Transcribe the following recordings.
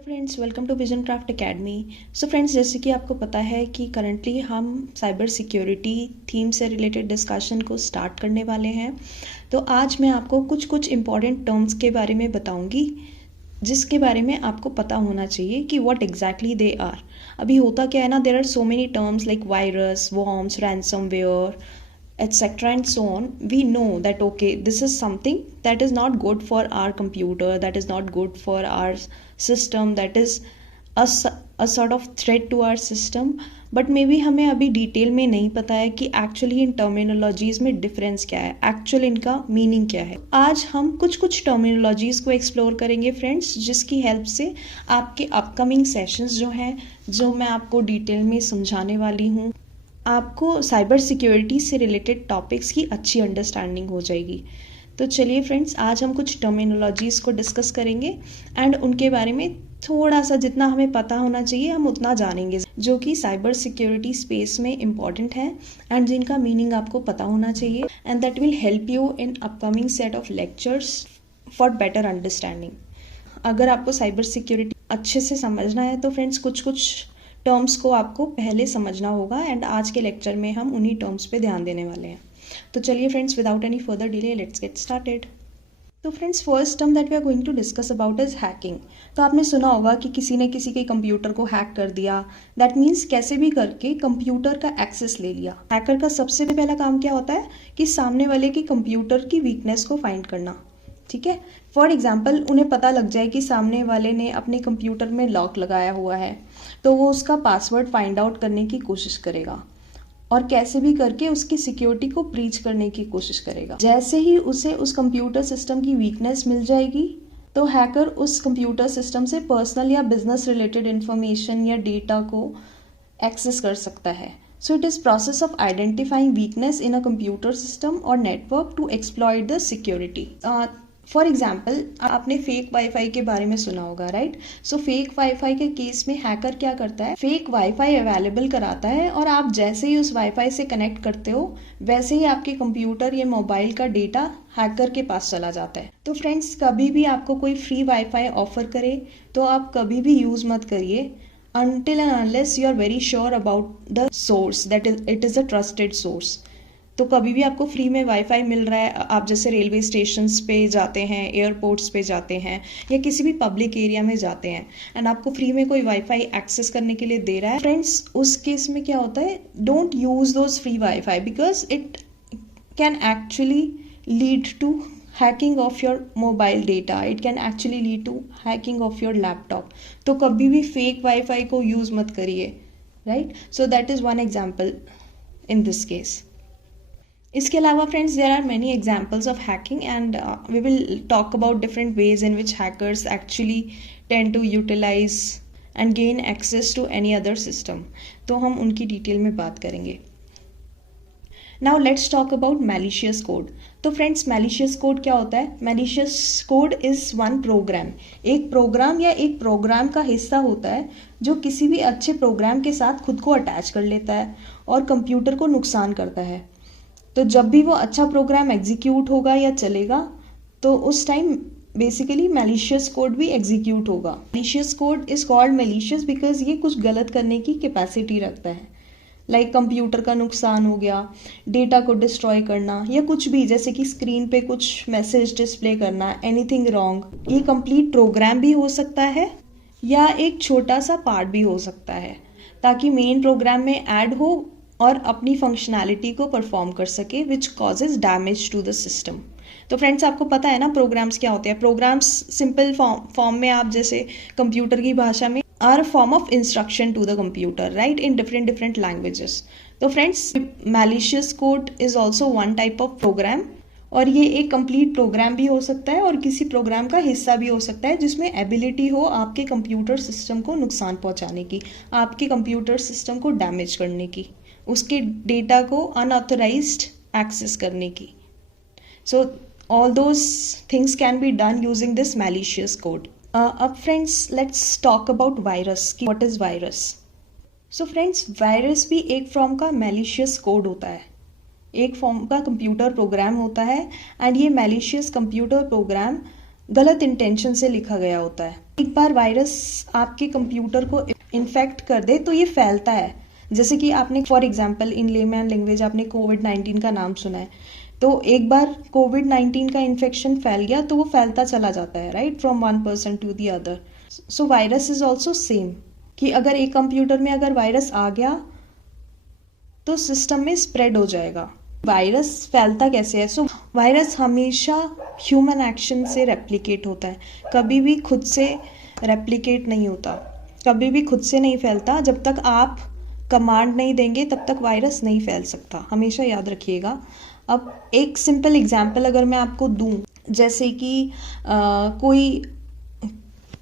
Hello friends, welcome to Vision Craft Academy. So friends, जैसे कि आपको पता है कि करंटली हम साइबर सिक्योरिटी थीम से रिलेटेड डिस्कशन को स्टार्ट करने वाले हैं। तो आज मैं आपको कुछ कुछ इम्पॉर्टेंट टर्म्स के बारे में बताऊंगी, जिसके बारे में आपको पता होना चाहिए कि व्हाट एग्जैक्टली दे आर। अभी होता क्या है ना, there are so many terms like virus, worms, ransomware, etc. and so on. We know that okay, this is something that is not good for our computer, that is not good for our system, that is a sort of threat to our system. But may be हमें अभी detail में नहीं पता है कि actually in terminologies में difference क्या है, एक्चुअल इनका मीनिंग क्या है। आज हम कुछ कुछ टर्मिनोलॉजीज को एक्सप्लोर करेंगे फ्रेंड्स, जिसकी हेल्प से आपके अपकमिंग सेशंस जो हैं, जो मैं आपको डिटेल में समझाने वाली हूँ, आपको साइबर सिक्योरिटी से रिलेटेड टॉपिक्स की अच्छी अंडरस्टैंडिंग हो जाएगी। तो चलिए फ्रेंड्स, आज हम कुछ टर्मिनोलॉजीज़ को डिस्कस करेंगे एंड उनके बारे में थोड़ा सा जितना हमें पता होना चाहिए हम उतना जानेंगे, जो कि साइबर सिक्योरिटी स्पेस में इम्पॉर्टेंट है एंड जिनका मीनिंग आपको पता होना चाहिए, and that will help you in upcoming set of lectures for better understanding. अगर आपको साइबर सिक्योरिटी अच्छे से समझना है तो फ्रेंड्स कुछ कुछ टर्म्स को आपको पहले समझना होगा एंड आज के लेक्चर में हम उन्हीं टर्म्स पे ध्यान देने वाले हैं। तो चलिए friends, without any further delay let's get started. तो friends, first term that we are going to discuss about is hacking. तो आपने सुना होगा कि किसी ने किसी के कंप्यूटर को हैक कर दिया। दैट मीन्स कैसे भी करके कंप्यूटर का एक्सेस ले लिया। हैकर का सबसे पहला काम क्या होता है कि सामने वाले की कंप्यूटर की वीकनेस को फाइंड करना। ठीक है, फॉर एग्जाम्पल उन्हें पता लग जाए कि सामने वाले ने अपने कंप्यूटर में लॉक लगाया हुआ है, तो वो उसका पासवर्ड फाइंड आउट करने की कोशिश करेगा और कैसे भी करके उसकी सिक्योरिटी को ब्रीच करने की कोशिश करेगा। जैसे ही उसे उस कंप्यूटर सिस्टम की वीकनेस मिल जाएगी तो हैकर उस कंप्यूटर सिस्टम से पर्सनल या बिजनेस रिलेटेड इंफॉर्मेशन या डेटा को एक्सेस कर सकता है। So it is process of identifying weakness in a computer system or network to exploit the security. For example आपने फेक वाईफाई के बारे में सुना होगा, राइट। सो फेक वाईफाई के केस में हैकर क्या करता है, फेक वाईफाई अवेलेबल कराता है और आप जैसे ही उस वाईफाई से कनेक्ट करते हो वैसे ही आपके कंप्यूटर या मोबाइल का डेटा हैकर के पास चला जाता है। तो फ्रेंड्स, कभी भी आपको कोई फ्री वाईफाई ऑफर करे तो आप कभी भी यूज़ मत करिए until and unless you are very sure about the source, that is it is a trusted source. तो कभी भी आपको फ्री में वाईफाई मिल रहा है, आप जैसे रेलवे स्टेशंस पे जाते हैं, एयरपोर्ट्स पे जाते हैं या किसी भी पब्लिक एरिया में जाते हैं एंड आपको फ्री में कोई वाईफाई एक्सेस करने के लिए दे रहा है, फ्रेंड्स उस केस में क्या होता है, don't use those free WiFi because it can actually lead to hacking of your mobile data, it can actually lead to hacking of your laptop. तो कभी भी फेक वाईफाई को यूज़ मत करिए, right. So that is one example in this case. इसके अलावा friends, there are many examples of hacking and we will talk about different ways in which hackers actually tend to utilise and gain access to any other system. तो हम उनकी detail में बात करेंगे। Now let's talk about malicious code. तो friends, malicious code क्या होता है? Malicious code is one program, एक प्रोग्राम या एक प्रोग्राम का हिस्सा होता है जो किसी भी अच्छे प्रोग्राम के साथ खुद को अटैच कर लेता है और कंप्यूटर को नुकसान करता है। तो जब भी वो अच्छा प्रोग्राम एग्जीक्यूट होगा या चलेगा तो उस टाइम बेसिकली मैलिशियस कोड भी एग्जीक्यूट होगा। Malicious code is called malicious because ये कुछ गलत करने की कैपेसिटी रखता है, लाइक कंप्यूटर का नुकसान हो गया, डेटा को डिस्ट्रॉय करना या कुछ भी, जैसे कि स्क्रीन पे कुछ मैसेज डिस्प्ले करना, एनीथिंग रॉन्ग। ये कंप्लीट प्रोग्राम भी हो सकता है या एक छोटा सा पार्ट भी हो सकता है, ताकि मेन प्रोग्राम में ऐड हो और अपनी फंक्शनैलिटी को परफॉर्म कर सके, which causes damage to the system. तो फ्रेंड्स, आपको पता है ना प्रोग्राम्स क्या होते हैं? प्रोग्राम्स सिंपल फॉर्म में, आप जैसे कंप्यूटर की भाषा में, are form of instruction to the computer, right, in different languages. तो friends, malicious code is also one type of program और ये एक कंप्लीट प्रोग्राम भी हो सकता है और किसी प्रोग्राम का हिस्सा भी हो सकता है जिसमें एबिलिटी हो आपके कंप्यूटर सिस्टम को नुकसान पहुंचाने की, आपके कंप्यूटर सिस्टम को डैमेज करने की, उसके डेटा को अनऑथराइज्ड एक्सेस करने की। So all those things can be done using this malicious code. अब friends, let's talk about virus की व्हाट इज वायरस। सो फ्रेंड्स, वायरस भी एक फॉर्म का मैलिशियस कोड होता है, एक फॉर्म का कंप्यूटर प्रोग्राम होता है एंड ये मैलिशियस कंप्यूटर प्रोग्राम गलत इंटेंशन से लिखा गया होता है। एक बार वायरस आपके कंप्यूटर को इन्फेक्ट कर दे तो ये फैलता है। जैसे कि आपने for example in layman language आपने कोविड-19 का नाम सुना है, तो एक बार कोविड-19 का इन्फेक्शन फैल गया तो वो फैलता चला जाता है, right, from one person to the other. So virus is also same, कि अगर एक कंप्यूटर में अगर वायरस आ गया तो सिस्टम में स्प्रेड हो जाएगा। वायरस फैलता कैसे है? सो वायरस हमेशा ह्यूमन एक्शन से रेप्लिकेट होता है, कभी भी खुद से रेप्लिकेट नहीं होता, कभी भी खुद से नहीं फैलता। जब तक आप कमांड नहीं देंगे तब तक वायरस नहीं फैल सकता, हमेशा याद रखिएगा। अब एक सिंपल एग्जांपल अगर मैं आपको दूं, जैसे कि कोई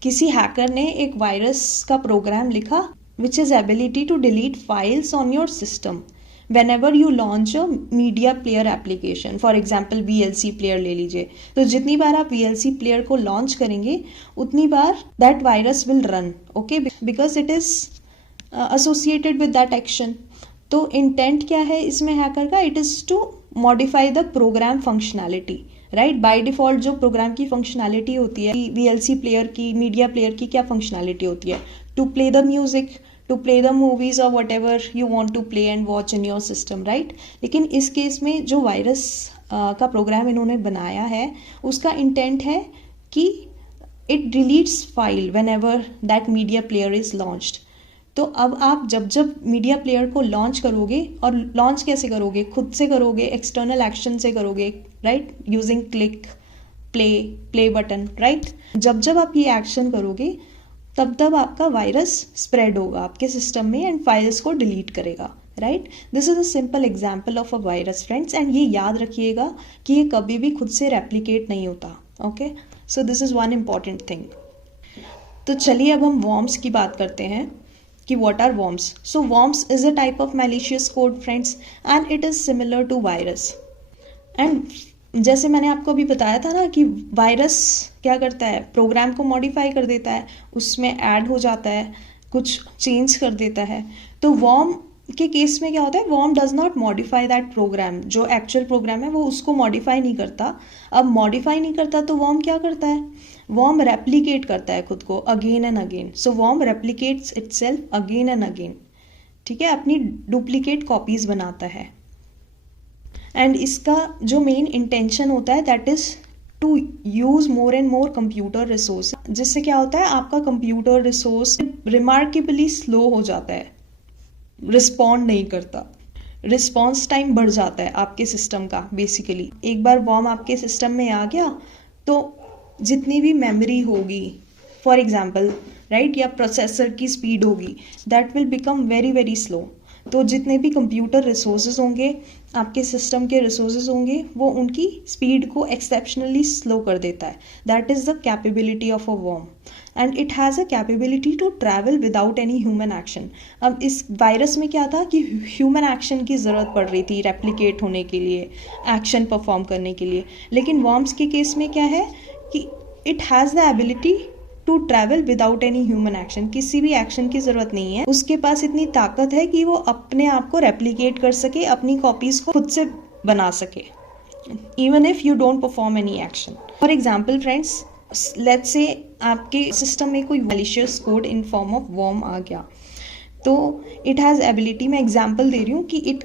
किसी हैकर ने एक वायरस का प्रोग्राम लिखा which is ability to delete files on your system whenever you launch a media player application, for example VLC player ले लीजिए। तो जितनी बार आप VLC player को लॉन्च करेंगे उतनी बार that virus will run, okay, because it is associated with that action। तो intent क्या है इसमें हैकर का? It is to modify the program functionality, right. By default जो प्रोग्राम की फंक्शनैलिटी होती है, VLC प्लेयर की, मीडिया प्लेयर की क्या फंक्शनैलिटी होती है? To play the music, to play the movies और whatever you want to play and watch in your system, right. लेकिन इस केस में जो वायरस का प्रोग्राम इन्होंने बनाया है उसका इंटेंट है कि it deletes file when ever that media player is launched. तो अब आप जब जब मीडिया प्लेयर को लॉन्च करोगे, और लॉन्च कैसे करोगे? खुद से करोगे, एक्सटर्नल एक्शन से करोगे, right, using click, play button, right. जब जब आप ये एक्शन करोगे तब तब आपका वायरस स्प्रेड होगा आपके सिस्टम में एंड फाइल्स को डिलीट करेगा, right. This is a simple example of a virus friends, and ये याद रखिएगा कि ये कभी भी खुद से रेप्लिकेट नहीं होता, okay. So this is one important thing. तो चलिए अब हम वॉर्म्स की बात करते हैं कि what are worms। So worms is a type of malicious code friends and it is similar to virus। and जैसे मैंने आपको अभी बताया था ना कि वायरस क्या करता है, प्रोग्राम को मॉडिफाई कर देता है, उसमें ऐड हो जाता है, कुछ चेंज कर देता है। तो वर्म के केस में क्या होता है, worm does not modify that program, जो एक्चुअल प्रोग्राम है वो उसको मॉडिफाई नहीं करता। अब मॉडिफाई नहीं करता तो वर्म क्या करता है, वर्म रेप्लिकेट करता है खुद को again and again. So worm replicates itself again and again, ठीक है, अपनी डुप्लीकेट कॉपीज बनाता है। एंड इसका जो मेन इंटेंशन होता है that is to use more and more computer resource, जिससे क्या होता है आपका कंप्यूटर रिसोर्स रिमार्केबली स्लो हो जाता है, रिस्पॉन्ड नहीं करता, रिस्पॉन्स टाइम बढ़ जाता है आपके सिस्टम का। बेसिकली एक बार वर्म आपके सिस्टम में आ गया तो जितनी भी मेमोरी होगी फॉर एग्जांपल, राइट, या प्रोसेसर की स्पीड होगी, that will become very very slow. तो जितने भी कंप्यूटर रिसोर्सेज होंगे, आपके सिस्टम के रिसोर्सेज होंगे, वो उनकी स्पीड को एक्सेप्शनली स्लो कर देता है। That is the capability of a worm and it has a capability to travel without any human action. अब इस वायरस में क्या था कि ह्यूमन एक्शन की ज़रूरत पड़ रही थी रेप्लिकेट होने के लिए, एक्शन परफॉर्म करने के लिए। लेकिन वर्म्स के केस में क्या है कि it has the ability to travel without any human action, किसी भी एक्शन की ज़रूरत नहीं है। उसके पास इतनी ताकत है कि वो अपने आप को रेप्लिकेट कर सके, अपनी कॉपीज़ को खुद से बना सके, even if you don't perform any action. For example friends, let's say आपके सिस्टम में कोई malicious code in form of worm आ गया, तो इट हैज़ एबिलिटी, मैं एग्जाम्पल दे रही हूँ कि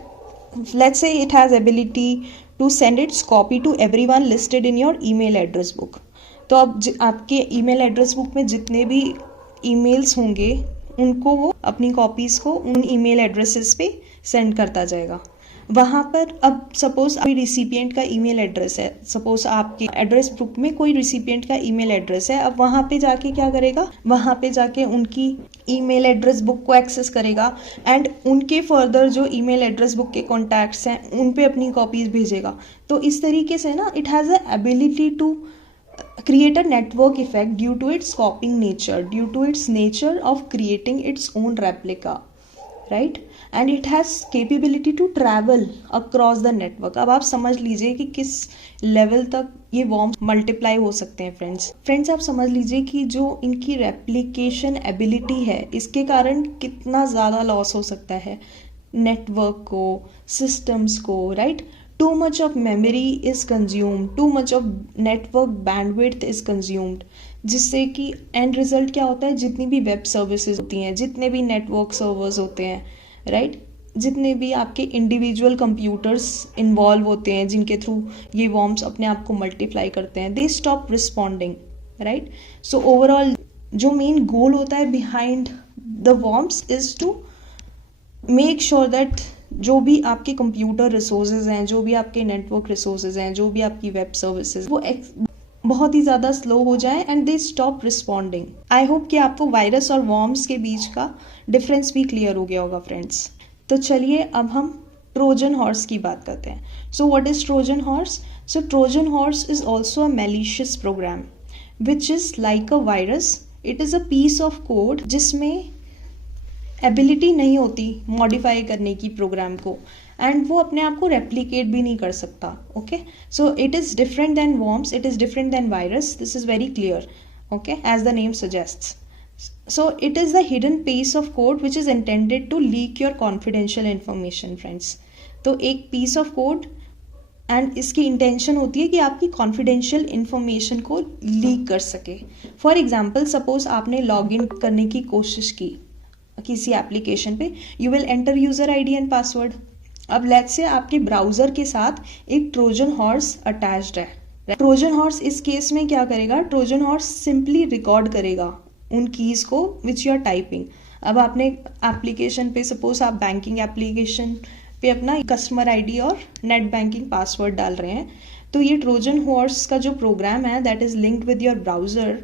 let's say it has ability to send its copy to everyone listed in your email address book. तो अब आपके ईमेल एड्रेस बुक में जितने भी ईमेल्स होंगे उनको वो अपनी कॉपीज़ को उन ईमेल एड्रेसेस पे सेंड करता जाएगा। वहाँ पर अब सपोज कोई रिसिपिएंट का ईमेल एड्रेस है, सपोज आपके एड्रेस बुक में कोई रिसिपिएंट का ईमेल एड्रेस है, अब वहाँ पे जाके क्या करेगा, वहाँ पे जाके उनकी ईमेल एड्रेस बुक को एक्सेस करेगा एंड उनके फर्दर जो ईमेल एड्रेस बुक के कॉन्टैक्ट्स हैं उन पे अपनी कॉपीज़ भेजेगा। तो इस तरीके से ना it has a ability to create a network effect due to its copying nature, due to its nature of creating its own replica, right, and it has capability to travel across the network। अब आप समझ लीजिए कि किस level तक ये worms multiply हो सकते हैं फ्रेंड्स आप समझ लीजिए कि जो इनकी रेप्लिकेशन एबिलिटी है इसके कारण कितना ज़्यादा लॉस हो सकता है नेटवर्क को, सिस्टम्स को, right. too much of memory is consumed, too much of network bandwidth is consumed, जिससे कि एंड रिजल्ट क्या होता है, जितनी भी वेब सर्विसेज होती हैं, जितने भी नेटवर्क सर्वर्स होते हैं, राइट, जितने भी आपके इंडिविजुअल कंप्यूटर्स इन्वॉल्व होते हैं जिनके थ्रू ये वॉर्म्स अपने आप को मल्टीप्लाई करते हैं, they stop responding, right. So overall जो मेन गोल होता है behind the worms is to make sure that जो भी आपके कंप्यूटर रिसोर्सेज हैं, जो भी आपके नेटवर्क रिसोर्सेज हैं, जो भी आपकी वेब सर्विसेज, वो बहुत ही ज़्यादा स्लो हो जाए and they stop responding. I hope कि आपको वायरस और वॉर्म्स के बीच का डिफरेंस भी क्लियर हो गया होगा फ्रेंड्स. तो चलिए अब हम ट्रोजन हॉर्स की बात करते हैं. So what is Trojan horse? So Trojan horse is also a malicious program which is like a virus. It is a piece of code जिसमें एबिलिटी नहीं होती मॉडिफाई करने की प्रोग्राम को, एंड वो अपने आप को रेप्लिकेट भी नहीं कर सकता. Okay, so it is different than worms, it is different than virus. This is very clear, okay, as the name suggests. So it is the hidden piece of code which is intended to leak your confidential information friends. तो एक piece of code and इसकी intention होती है कि आपकी confidential information को leak कर सके. फॉर एग्जाम्पल सपोज आपने लॉग इन करने की कोशिश की किसी एप्लीकेशन पे, you will enter user ID and password. अब लेट्स से आपके ब्राउजर के साथ एक ट्रोजन हॉर्स अटैच्ड है. ट्रोजन हॉर्स इस केस में क्या करेगा? ट्रोजन हॉर्स सिंपली रिकॉर्ड करेगा उन कीज़ को विच यू आर टाइपिंग. अब आपने एप्लीकेशन पे सपोज आप बैंकिंग एप्लीकेशन पे अपना कस्टमर आईडी और नेट बैंकिंग पासवर्ड डाल रहे हैं, तो ये ट्रोजन हॉर्स का जो प्रोग्राम है that is linked with your browser,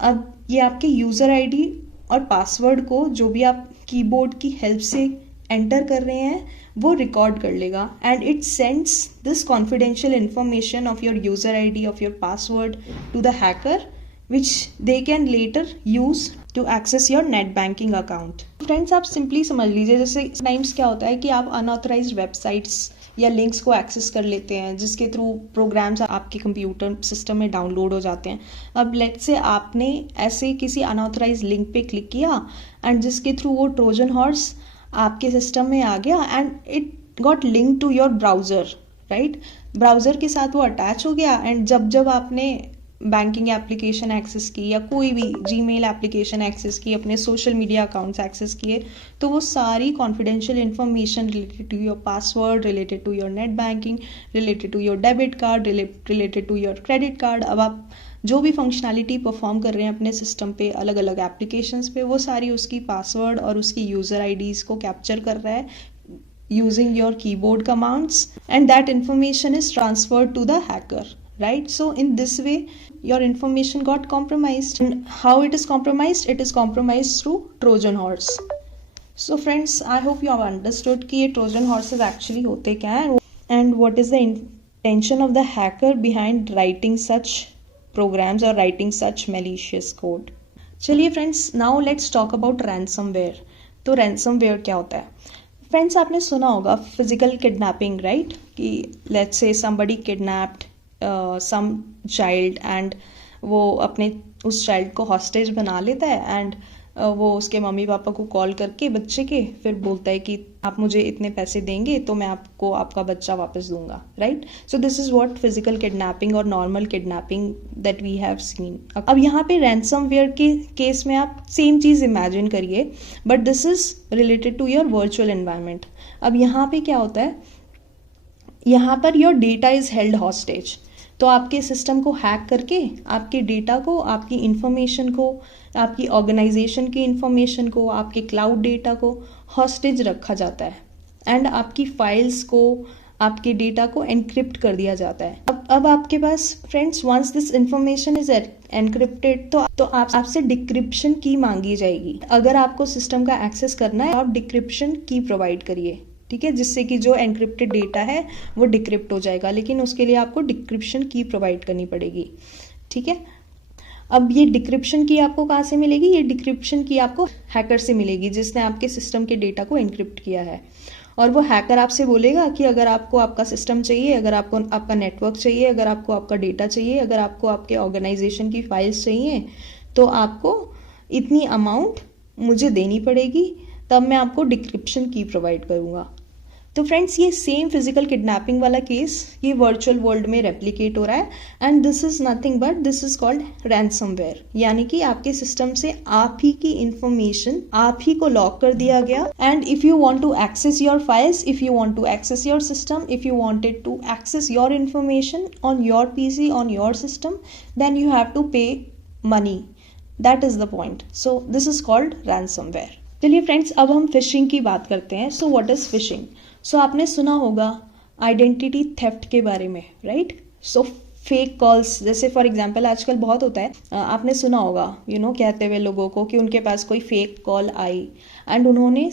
अब ये आपके यूज़र आईडी और पासवर्ड को जो भी आप कीबोर्ड की हेल्प से एंटर कर रहे हैं वो रिकॉर्ड कर लेगा, and it sends this confidential information of your user ID, of your password to the hacker which they can later use to access your net banking account. Friends आप simply समझ लीजिए, जैसे टाइम्स क्या होता है कि आप अनऑथराइज्ड वेबसाइट्स या लिंक्स को एक्सेस कर लेते हैं जिसके थ्रू प्रोग्राम्स आपके कंप्यूटर सिस्टम में डाउनलोड हो जाते हैं. अब लेट्स से आपने ऐसे किसी अनऑथराइज्ड लिंक पे क्लिक किया एंड जिसके थ्रू वो ट्रोजन हॉर्स आपके सिस्टम में आ गया and it got link to your browser, right. Browser के साथ वो अटैच हो गया एंड जब आपने बैंकिंग एप्लीकेशन एक्सेस की या कोई भी जीमेल एप्लीकेशन एक्सेस की, अपने सोशल मीडिया अकाउंट्स एक्सेस किए, तो वो सारी confidential information related to your password, related to your net banking, related to your debit card, related to your credit card, अब आप जो भी फंक्शनैलिटी परफॉर्म कर रहे हैं अपने सिस्टम पे अलग अलग एप्लीकेशंस पे, वो सारी उसकी पासवर्ड और उसकी यूज़र आईडीज़ को कैप्चर कर रहा है using your keyboard commands, and that information is transferred to the hacker, right? So in this way your information got compromised. And how it is compromised? It is compromised through Trojan horse. So friends, I hope you have understood कि ये Trojan horses actually होते क्या हैं and what is the intention of the hacker behind writing such programs or writing such malicious code. चलिए friends, now let's talk about ransomware. तो ransomware क्या होता है? फ्रेंड्स आपने सुना होगा फिजिकल किडनैपिंग, राइट, कि let's say somebody kidnapped some child and वो अपने उस चाइल्ड को हॉस्टेज बना लेता है एंड वो उसके मम्मी पापा को कॉल करके बच्चे के फिर बोलता है कि आप मुझे इतने पैसे देंगे तो मैं आपको आपका बच्चा वापस दूंगा, right. So this is what physical kidnapping और normal kidnapping that we have seen. अब यहाँ पे रैंसमवेयर के केस में आप सेम चीज़ इमेजिन करिए, but this is related to your virtual environment. अब यहाँ पे क्या होता है, यहाँ पर your data is held hostage. तो आपके सिस्टम को हैक करके आपके डेटा को, आपकी इंफॉर्मेशन को, आपकी ऑर्गेनाइजेशन की इंफॉर्मेशन को, आपके क्लाउड डेटा को हॉस्टेज रखा जाता है एंड आपकी फाइल्स को, आपके डेटा को एनक्रिप्ट कर दिया जाता है. अब आपके पास friends once this information is encrypted तो आपसे डिक्रिप्शन की मांगी जाएगी. अगर आपको सिस्टम का एक्सेस करना है आप डिक्रिप्शन की प्रोवाइड करिए, ठीक है, जिससे कि जो एनक्रिप्टेड डेटा है वो डिक्रिप्ट हो जाएगा, लेकिन उसके लिए आपको डिक्रिप्शन की प्रोवाइड करनी पड़ेगी, ठीक है. अब ये डिक्रिप्शन की आपको कहाँ से मिलेगी? ये डिक्रिप्शन की आपको हैकर से मिलेगी जिसने आपके सिस्टम के डेटा को एनक्रिप्ट किया है. और वो हैकर आपसे बोलेगा कि अगर आपको आपका सिस्टम चाहिए, अगर आपको आपका नेटवर्क चाहिए, अगर आपको आपका डेटा चाहिए, अगर आपको आपके ऑर्गेनाइजेशन की फाइल्स चाहिए, तो आपको इतनी अमाउंट मुझे देनी पड़ेगी, तब मैं आपको डिक्रिप्शन की प्रोवाइड करूँगा. तो फ्रेंड्स ये सेम फिजिकल किडनैपिंग वाला केस ये वर्चुअल वर्ल्ड में रेप्लिकेट हो रहा है and this is nothing but this is called ransomware, यानी कि आपके सिस्टम से आप ही की इंफॉर्मेशन आप ही को लॉक कर दिया गया and if you want to access your files, if you want to access your system, if you wanted to access your information on your PC on your system, then you have to pay money. That is the point. So this is called ransomware. चलिए friends अब हम phishing की बात करते हैं. So what is phishing? So आपने सुना होगा आइडेंटिटी थेफ्ट के बारे में, राइट? सो फेक कॉल्स, जैसे फॉर एग्जांपल आजकल बहुत होता है, आपने सुना होगा कहते हुए लोगों को कि उनके पास कोई फेक कॉल आई एंड उन्होंने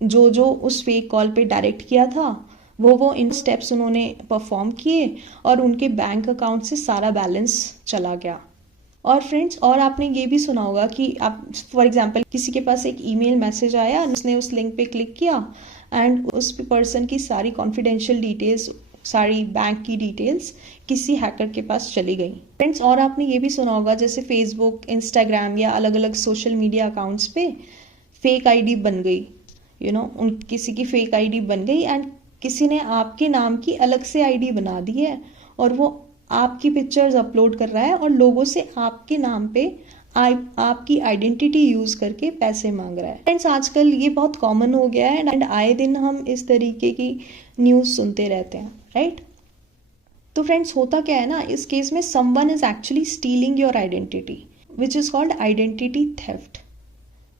जो जो उस फेक कॉल पे डायरेक्ट किया था वो इन स्टेप्स उन्होंने परफॉर्म किए और उनके बैंक अकाउंट से सारा बैलेंस चला गया. और फ्रेंड्स और आपने ये भी सुना होगा कि आप फॉर एग्जांपल किसी के पास एक ईमेल मैसेज आया, उसने उस लिंक पे क्लिक किया एंड उस पर्सन की सारी कॉन्फिडेंशियल डिटेल्स, सारी बैंक की डिटेल्स किसी हैकर के पास चली गई. फ्रेंड्स और आपने ये भी सुना होगा जैसे फेसबुक, इंस्टाग्राम या अलग अलग सोशल मीडिया अकाउंट्स पे फेक आईडी बन गई, उन किसी की फेक आईडी बन गई एंड किसी ने आपके नाम की अलग से आईडी बना दी है और वो आपकी पिक्चर्स अपलोड कर रहा है और लोगों से आपके नाम पे आपकी आइडेंटिटी यूज करके पैसे मांग रहा है. फ्रेंड्स आजकल ये बहुत कॉमन हो गया है एंड आए दिन हम इस तरीके की न्यूज़ सुनते रहते हैं, राइट? तो फ्रेंड्स होता क्या है ना, इस केस में someone is actually stealing your identity which is called identity theft.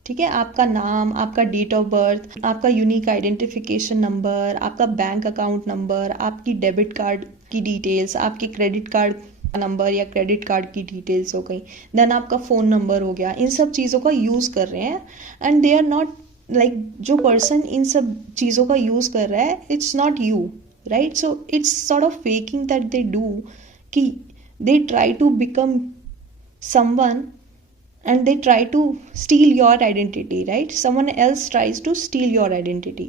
ठीक है, आपका नाम, आपका डेट ऑफ बर्थ, आपका यूनिक आइडेंटिफिकेशन नंबर, आपका बैंक अकाउंट नंबर, आपकी डेबिट कार्ड की डिटेल्स, आपके क्रेडिट कार्ड नंबर या क्रेडिट कार्ड की डिटेल्स हो गई, देन आपका फ़ोन नंबर हो गया, इन सब चीज़ों का यूज़ कर रहे हैं and they are not like जो पर्सन इन सब चीज़ों का यूज़ कर रहा है it's not you, right? So it's sort of faking that they do कि they try to become someone and they try to steal your identity, right? Someone else tries to steal your identity.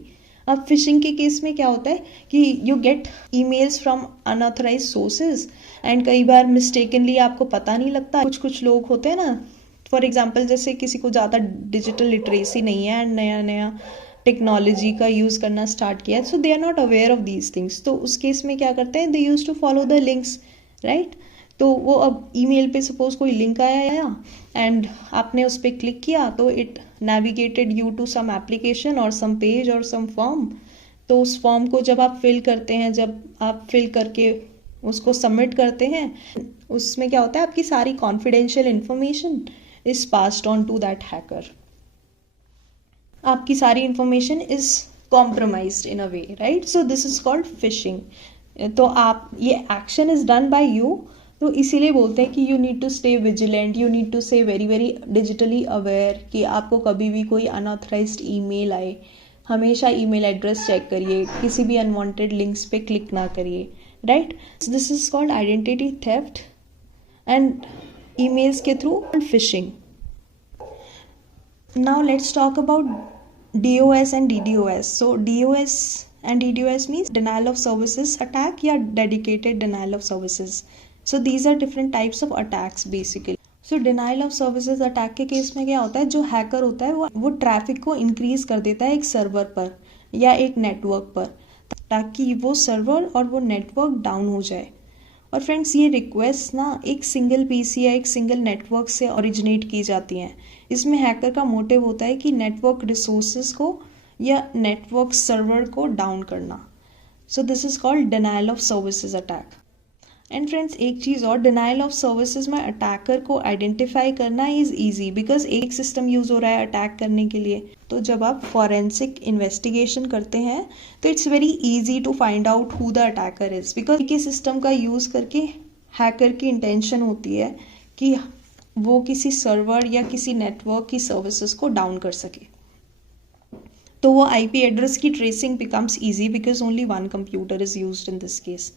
अब phishing के case में क्या होता है कि you get emails from unauthorised sources and कई बार मिस्टेकनली आपको पता नहीं लगता. कुछ लोग होते हैं ना, फॉर एग्जांपल जैसे किसी को ज़्यादा डिजिटल लिटरेसी नहीं है एंड नया नया टेक्नोलॉजी का यूज़ करना स्टार्ट किया है, so they are not aware of these things. तो उस केस में क्या करते हैं, they use to follow the links, right? तो वो अब ईमेल पे सपोज कोई लिंक आया एंड आपने उस पर क्लिक किया तो it navigated you to some application और सम पेज और सम फॉर्म. तो उस फॉर्म को जब आप फिल करते हैं, जब आप फिल करके उसको सबमिट करते हैं, उसमें क्या होता है, आपकी सारी confidential information is passed on to that hacker. आपकी सारी information is compromised in a way, right? So this is called phishing. तो आप ये action is done by you, तो इसीलिए बोलते हैं कि you need to stay vigilant, you need to stay very very digitally aware कि आपको कभी भी कोई अनऑथराइज्ड ईमेल आए, हमेशा ईमेल एड्रेस चेक करिए, किसी भी अनवांटेड लिंक्स पे क्लिक ना करिए, right? This is called identity theft and emails के through phishing. Now let's talk about DOS and DDoS. So DOS and DDoS means denial of services attack या dedicated denial of services. So these are different types of attacks basically. So denial of services attack के case में क्या होता है, जो hacker होता है वो ट्रैफिक को इंक्रीज कर देता है एक सर्वर पर या एक नेटवर्क पर ताकि वो सर्वर और वो नेटवर्क डाउन हो जाए. और फ्रेंड्स ये रिक्वेस्ट ना एक सिंगल पीसी या एक सिंगल नेटवर्क से ओरिजिनेट की जाती हैं. इसमें हैकर का मोटिव होता है कि नेटवर्क रिसोर्सेज को या नेटवर्क सर्वर को डाउन करना. सो this is called denial of services attack. And friends एक चीज़ और, डिनायल ऑफ सर्विसेज में अटैकर को आइडेंटिफाई करना इज़ ईजी बिकॉज एक सिस्टम यूज़ हो रहा है अटैक करने के लिए. तो जब आप फॉरेंसिक इन्वेस्टिगेशन करते हैं तो it's very easy to find out who the attacker is because एक सिस्टम का यूज़ करके हैकर की इंटेंशन होती है कि वो किसी सर्वर या किसी नेटवर्क की सर्विसेज को डाउन कर सके. तो वो IP एड्रेस की tracing becomes easy because only one computer is used in this case.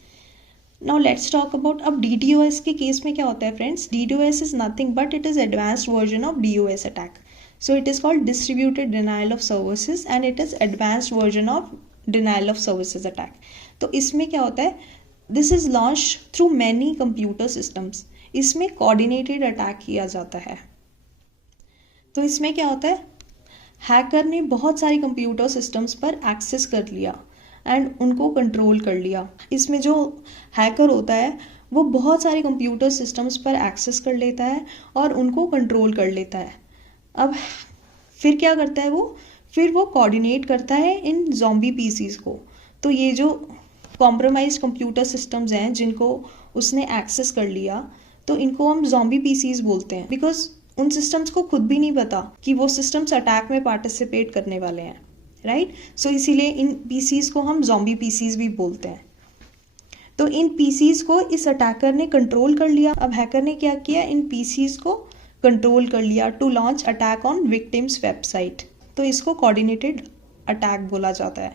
Now let's talk about अब DDoS के केस में क्या होता है friends. DDoS is nothing but it is advanced version of DOS attack. So it is called distributed denial of services and it is advanced version of denial of services attack. तो इसमें क्या होता है, this is launch through many computer systems. इसमें coordinated attack किया जाता है. तो इसमें क्या होता है, हैकर ने बहुत सारी कंप्यूटर सिस्टम्स पर एक्सेस कर लिया एंड उनको कंट्रोल कर लिया। इसमें जो हैकर होता है वो बहुत सारे कंप्यूटर सिस्टम्स पर एक्सेस कर लेता है और उनको कंट्रोल कर लेता है। अब फिर क्या करता है वो, फिर वो कोऑर्डिनेट करता है इन ज़ॉम्बी पीसीज को। तो ये जो कॉम्प्रोमाइज कंप्यूटर सिस्टम्स हैं जिनको उसने एक्सेस कर लिया, तो इनको हम ज़ॉम्बी पीसीज बोलते हैं, बिकॉज उन सिस्टम्स को खुद भी नहीं पता कि वो सिस्टम्स अटैक में पार्टिसिपेट करने वाले हैं, राइट। सो इसीलिए इन पीसीज को हम ज़ॉम्बी पीसीज भी बोलते हैं। तो इन पीसीज को इस अटैकर ने कंट्रोल कर लिया। अब हैकर ने क्या किया, इन पीसीज को कंट्रोल कर लिया to launch attack on victim's website. तो इसको कोऑर्डिनेटेड अटैक बोला जाता है,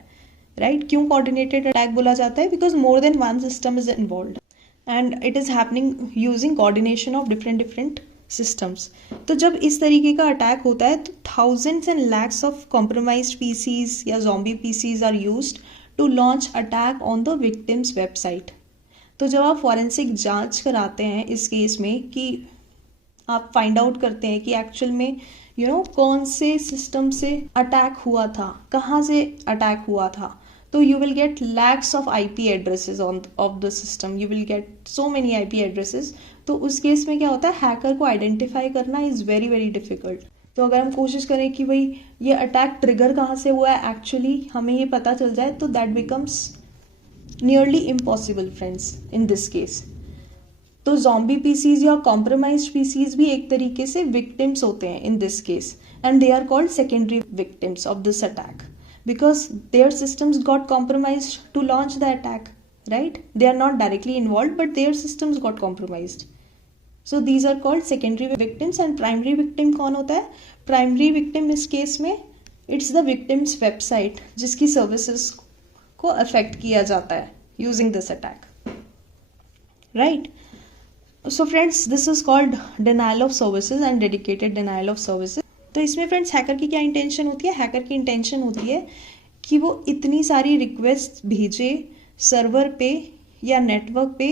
राइट। क्यों कोऑर्डिनेटेड अटैक बोला जाता है? Because more than one system is involved and it is happening using coordination of different systems. तो जब इस तरीके का अटैक होता है तो thousands and lakhs of compromised PCs या zombie PCs are used to launch attack on the victim's website. तो जब आप फॉरेंसिक जांच कराते हैं इस केस में, कि आप फाइंड आउट करते हैं कि एक्चुअल में कौन से सिस्टम से अटैक हुआ था, कहाँ से अटैक हुआ था, तो you will get lakhs of IP addresses of the system, you will get so many IP addresses. तो उस केस में क्या होता है, हैकर को आइडेंटिफाई करना इज़ वेरी वेरी डिफिकल्ट। तो अगर हम कोशिश करें कि भाई ये अटैक ट्रिगर कहाँ से हुआ है, एक्चुअली हमें ये पता चल जाए, तो that becomes nearly impossible friends in this case. तो ज़ॉम्बी पीसीज या कॉम्प्रोमाइज्ड पीसीज भी एक तरीके से विक्टिम्स होते हैं in this case, and they are called secondary victims of this attack because their systems got compromised to launch the attack, right. They are not directly involved but their systems got compromised. So these are called secondary victims. And primary victim कौन होता है? Primary victim इस case में it's the victim's website जिसकी services को affect किया जाता है using this attack, right. So friends, this is called denial of services and dedicated denial of services. तो इसमें फ्रेंड्स हैकर की क्या इंटेंशन होती है? हैकर की इंटेंशन होती है कि वो इतनी सारी रिक्वेस्ट भेजे सर्वर पे या नेटवर्क पे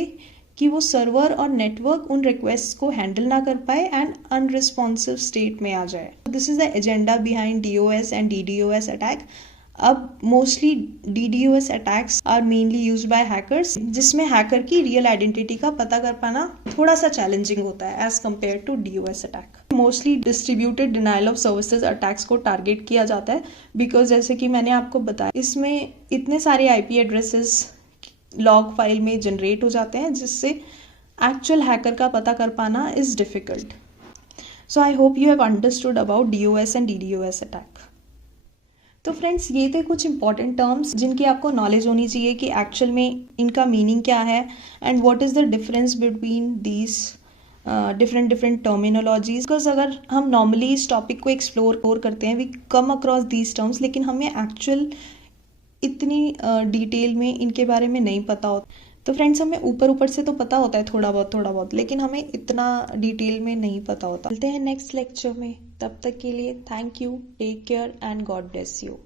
कि वो सर्वर और नेटवर्क उन रिक्वेस्ट को हैंडल ना कर पाए एंड अनरिस्पॉन्सिव स्टेट में आ जाए। This is the agenda behind DOS and DDoS attack. अब mostly DDoS attacks are mainly used by hackers, जिसमें हैकर की रियल आइडेंटिटी का पता कर पाना थोड़ा सा चैलेंजिंग होता है as compared to DOS attack. Mostly distributed denial of services attacks को टारगेट किया जाता है बिकॉज जैसे कि मैंने आपको बताया, इसमें इतने सारे IP एड्रेसेस लॉग फाइल में जनरेट हो जाते हैं जिससे एक्चुअल हैकर का पता कर पाना is difficult. So I hope you have understood about DOS and DDoS attack. तो फ्रेंड्स, ये थे कुछ इंपॉर्टेंट टर्म्स जिनकी आपको नॉलेज होनी चाहिए कि एक्चुअल में इनका मीनिंग क्या है and what is the difference between these different terminologies. Because अगर हम नॉर्मली इस टॉपिक को एक्सप्लोर करते हैं, we come across these terms, लेकिन हमें एक्चुअल इतनी डिटेल में इनके बारे में नहीं पता होता। तो फ्रेंड्स, हमें ऊपर से तो पता होता है थोड़ा बहुत, लेकिन हमें इतना डिटेल में नहीं पता होता। मिलते हैं नेक्स्ट लेक्चर में, तब तक के लिए thank you, take care and God bless you.